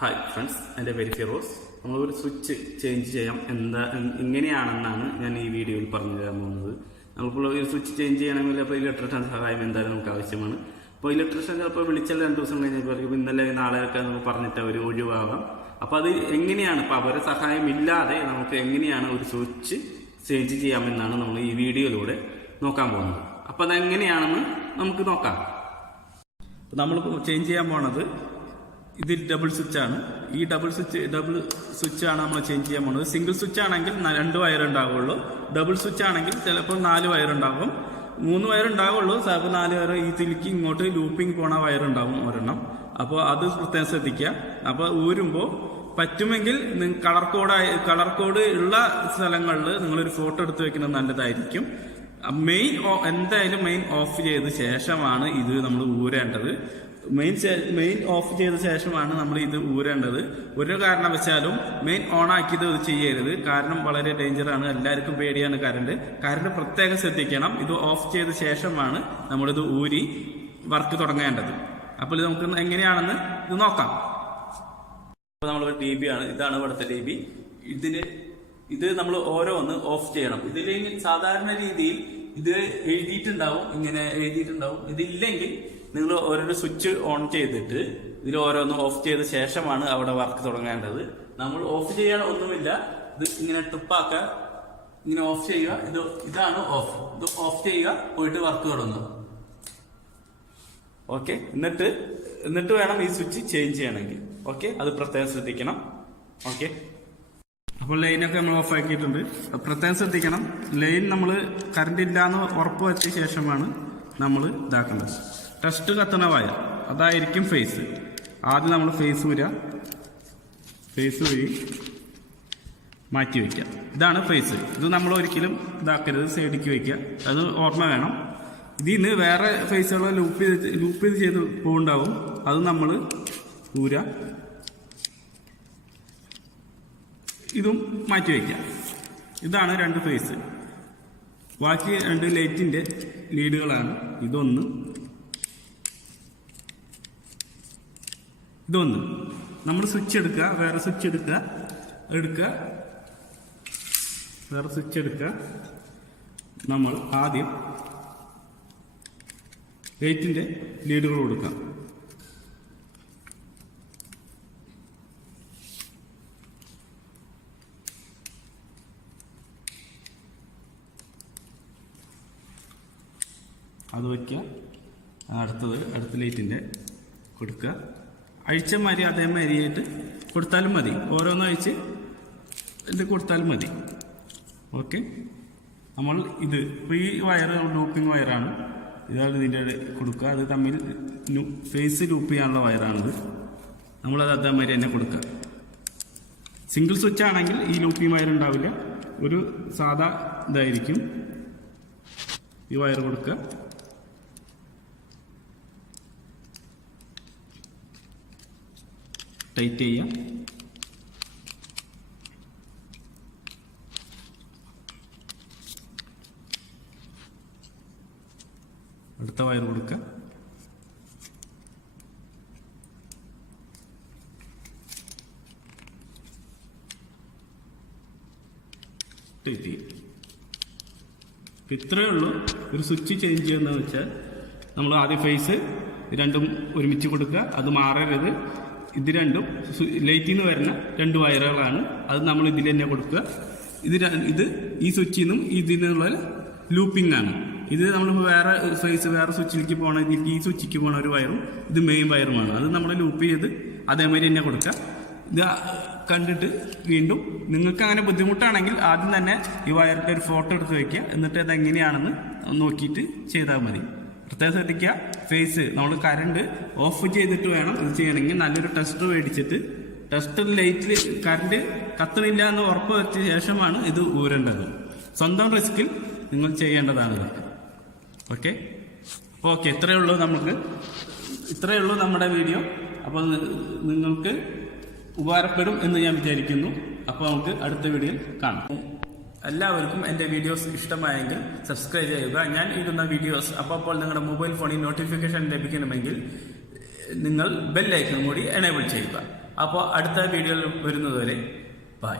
Hi friends, എൻ്റെ പേര് ഫിറോസ്. നമ്മളൊരു സ്വിച്ച് ചേഞ്ച് ചെയ്യാം എങ്ങനെയാണെന്നാണ് ഞാൻ ഈ വീഡിയോയിൽ പറഞ്ഞു തരാൻ പോകുന്നത്. നമുക്കുള്ള ഒരു സ്വിച്ച് ചേഞ്ച് ചെയ്യണമെങ്കിൽ അപ്പോൾ ഇലക്ട്രീഷ്യൻ സഹായം എന്തായാലും നമുക്ക് ആവശ്യമാണ്. അപ്പോൾ ഇലക്ട്രീഷ്യൻ ചിലപ്പോൾ വിളിച്ചാൽ 2 ദിവസം കഴിഞ്ഞപ്പോൾ ഇന്നലെ നാളെയൊക്കെ നമുക്ക് പറഞ്ഞിട്ട് അവർ ഒഴിവാകാം. അപ്പോൾ അത് എങ്ങനെയാണ്, ഇപ്പോൾ അവരെ സഹായം ഇല്ലാതെ നമുക്ക് എങ്ങനെയാണ് ഒരു സ്വിച്ച് ചേഞ്ച് ചെയ്യാമെന്നാണ് നമ്മൾ ഈ വീഡിയോയിലൂടെ നോക്കാൻ പോകുന്നത്. അപ്പോൾ അതെങ്ങനെയാണെന്ന് നമുക്ക് നോക്കാം. അപ്പോൾ നമ്മൾ ചേഞ്ച് ചെയ്യാൻ പോണത് ഇതിൽ ഡബിൾ സ്വിച്ച് ആണ്. ഈ ഡബിൾ സ്വിച്ച് ആണ് നമ്മൾ ചേഞ്ച് ചെയ്യാൻ പോകുന്നത്. സിംഗിൾ സ്വിച്ച് ആണെങ്കിൽ 2 വയർ ഉണ്ടാവുള്ളൂ. ഡബിൾ സ്വിച്ച് ആണെങ്കിൽ ചിലപ്പോൾ 4 വയർ ഉണ്ടാകും, 3 വയർ ഉണ്ടാവുള്ളൂ. ചിലപ്പോൾ 4 വയർ ഇതിലേക്ക് ഇങ്ങോട്ട് ലൂപ്പിംഗ് പോണ വയർ ഉണ്ടാവും ഒരെണ്ണം. അപ്പോൾ അത് പ്രത്യേകം ശ്രദ്ധിക്കുക. അപ്പോൾ ഊരുമ്പോൾ പറ്റുമെങ്കിൽ കളർ കോഡ് ഉള്ള സ്ഥലങ്ങളിൽ നിങ്ങളൊരു ഫോട്ടോ എടുത്ത് വെക്കുന്നത് നല്ലതായിരിക്കും. എന്തായാലും മെയിൻ ഓഫ് ചെയ്ത ശേഷമാണ് ഇത് നമ്മൾ ഊരേണ്ടത്. മെയിൻ ഓഫ് ചെയ്ത ശേഷമാണ് നമ്മൾ ഇത് ഊരേണ്ടത്. ഒരു കാരണവശാലും മെയിൻ ഓൺ ആക്കിയത് ഇത് ചെയ്യരുത്. കാരണം വളരെ ഡേഞ്ചറാണ്, എല്ലാവർക്കും പേടിയാണ് കറണ്ട് പ്രത്യേകം ശ്രദ്ധിക്കണം. ഇത് ഓഫ് ചെയ്ത ശേഷമാണ് നമ്മളിത് ഊരി വർക്ക് തുടങ്ങേണ്ടത്. അപ്പോൾ ഇത് നമുക്ക് എങ്ങനെയാണെന്ന് ഇത് നോക്കാം. അപ്പോൾ നമ്മളൊരു DB ആണ്, ഇതാണ് ഇവിടുത്തെ DB. ഇത് നമ്മൾ ഓരോന്ന് ഓഫ് ചെയ്യണം. ഇതിലെങ്കിൽ സാധാരണ രീതിയിൽ ഇത് എഴുതിയിട്ടുണ്ടാവും, ഇങ്ങനെ എഴുതിയിട്ടുണ്ടാവും. ഇതില്ലെങ്കിൽ നിങ്ങൾ ഓരോ സ്വിച്ച് ഓൺ ചെയ്തിട്ട് ഇതിൽ ഓരോന്ന് ഓഫ് ചെയ്ത ശേഷമാണ് അവിടെ വർക്ക് തുടങ്ങേണ്ടത്. നമ്മൾ ഓഫ് ചെയ്യാൻ ഒന്നുമില്ല, ഇത് ഇങ്ങനെ ട്രിപ്പാക്കുക, ഇങ്ങനെ ഓഫ് ചെയ്യുക. ഇതാണ് ഓഫ്. ഇത് ഓഫ് ചെയ്യുക, പോയിട്ട് വർക്ക് തുടങ്ങുക. ഓക്കെ, എന്നിട്ട് വേണം ഈ സ്വിച്ച് ചേഞ്ച് ചെയ്യണമെങ്കിൽ. ഓക്കെ, അത് പ്രത്യേകം ശ്രദ്ധിക്കണം. ഓക്കെ, അപ്പോൾ ലൈനൊക്കെ നമ്മൾ ഓഫ് ആക്കിയിട്ടുണ്ട്. പ്രത്യേകം ശ്രദ്ധിക്കണം, ലൈൻ നമ്മൾ കറണ്ട് ഇല്ലാന്ന് ഉറപ്പ് വരുത്തിയ ശേഷമാണ് നമ്മൾ ഇതാക്കേണ്ടത്. ടെസ്റ്റ് കത്തണ വയർ അതായിരിക്കും ഫേസ്. ആദ്യം നമ്മൾ ഫേസ് ഊരി മാറ്റി വയ്ക്കുക. ഇതാണ് ഫേസ്. ഇത് നമ്മൾ ഒരിക്കലും ഇതാക്കരുത്, സൈഡിലേക്ക് വയ്ക്കുക. അത് ഓർമ്മ വേണം. ഇതിന്ന് വേറെ ഫേസുകൾ ലൂപ്പ് ചെയ്ത് പോകുന്നുണ്ടാവും. അത് നമ്മൾ ഊര, ഇതും മാറ്റി വയ്ക്കാം. ഇതാണ് 2 ഫേസ്. ബാക്കി 2 ലൈറ്റിന്റെ ലീഡുകളാണ്. ഇതൊന്ന് നമ്മൾ സ്വിച്ച് എടുക്കുക, വേറെ സ്വിച്ച് എടുക്കുക. നമ്മൾ ആദ്യം ലൈറ്റിന്റെ ലീഡുകൾ കൊടുക്കാം. അത് വയ്ക്കുക. അടുത്ത ലൈറ്റിന്റെ കൊടുക്കുക. അഴിച്ചമാതിരി അതേമാതിരിയായിട്ട് കൊടുത്താലും മതി. ഓരോന്നും അഴിച്ച് കൊടുത്താലും മതി. ഓക്കെ, നമ്മൾ ഇത് ഈ വയർ ലൂപ്പിംഗ് വയറാണ്. ഇതാണ് ഇതിൻ്റെ കൊടുക്കുക. അത് തമ്മിൽ ഫേസ് ലൂപ്പ് ചെയ്യാനുള്ള വയറാണിത്. നമ്മളത് അതേമാതിരി തന്നെ കൊടുക്കുക. സിംഗിൾ സ്വിച്ച് ആണെങ്കിൽ ഈ ലൂപ്പിംഗ് വയർ ഉണ്ടാവില്ല, ഒരു സാധാ ഇതായിരിക്കും. ഈ വയർ കൊടുക്കുക. ടൈറ്റ് ചെയ്യാം. അടുത്ത വയർ കൊടുക്കുക. ടൈറ്റ് ചെയ്യാം. ഇത്രയേ ഉള്ളൂ ഒരു സ്വിച്ച് ചേഞ്ച് ചെയ്യുന്നത് വെച്ചാൽ. നമ്മൾ ആദ്യം ഫേസ് രണ്ടും ഒരുമിച്ച് കൊടുക്കുക. അത് മാറരുത്. ഇത് രണ്ടും ലൈറ്റിൽ നിന്ന് വരുന്ന 2 വയറുകളാണ്. അത് നമ്മൾ ഇതിൽ തന്നെ കൊടുക്കുക. ഇത് ഈ സ്വിച്ചിൽ നിന്നും ഇതിനുള്ള ലൂപ്പിംഗ് ആണ്. ഇത് നമ്മളിപ്പോൾ വേറെ സ്വിച്ചിലേക്ക് പോകണം. ഇതിലേക്ക് ഈ സ്വിച്ചിലേക്ക് പോകണ ഒരു വയറും ഇത് മെയിൻ വയറുമാണ്. അത് നമ്മൾ ലൂപ്പ് ചെയ്ത് അതേമാതിരി തന്നെ കൊടുക്കുക. ഇത് കണ്ടിട്ട് വീണ്ടും നിങ്ങൾക്ക് അങ്ങനെ ബുദ്ധിമുട്ടാണെങ്കിൽ ആദ്യം തന്നെ ഈ വയറിൻ്റെ ഒരു ഫോട്ടോ എടുത്ത് വയ്ക്കുക. എന്നിട്ട് അതെങ്ങനെയാണെന്ന് നോക്കിയിട്ട് ചെയ്താൽ മതി. പ്രത്യേകം ശ്രദ്ധിക്കുക, ഫേസ് നമ്മൾ കറണ്ട് ഓഫ് ചെയ്തിട്ട് വേണം ഇത് ചെയ്യണമെങ്കിൽ. നല്ലൊരു ടെസ്റ്റർ മേടിച്ചിട്ട് ടെസ്റ്റർ ലൈറ്റിൽ കറണ്ട് കത്തണില്ല എന്ന് ഉറപ്പ് വരുത്തിയ ശേഷമാണ് ഇത് ഊരേണ്ടത്. സ്വന്തം റിസ്കിൽ നിങ്ങൾ ചെയ്യേണ്ടതാണ് ഇതൊക്കെ. ഓക്കെ, അപ്പോൾ ഇത്രയേ ഉള്ളൂ നമ്മുടെ വീഡിയോ. അപ്പോൾ നിങ്ങൾക്ക് ഉപകാരപ്പെടും എന്ന് ഞാൻ വിചാരിക്കുന്നു. അപ്പോൾ നമുക്ക് അടുത്ത വീഡിയോയിൽ കാണാം. എല്ലാവർക്കും എൻ്റെ വീഡിയോസ് ഇഷ്ടമായെങ്കിൽ സബ്സ്ക്രൈബ് ചെയ്യുക. ഞാൻ ഇടുന്ന വീഡിയോസ് അപ്പോൾ നിങ്ങളുടെ മൊബൈൽ ഫോണിൽ നോട്ടിഫിക്കേഷൻ ലഭിക്കണമെങ്കിൽ നിങ്ങൾ ബെൽ ഐക്കൺ കൂടി എനേബിൾ ചെയ്യുക. അപ്പോൾ അടുത്ത വീഡിയോയിൽ വരുന്നതുവരെ ബൈ.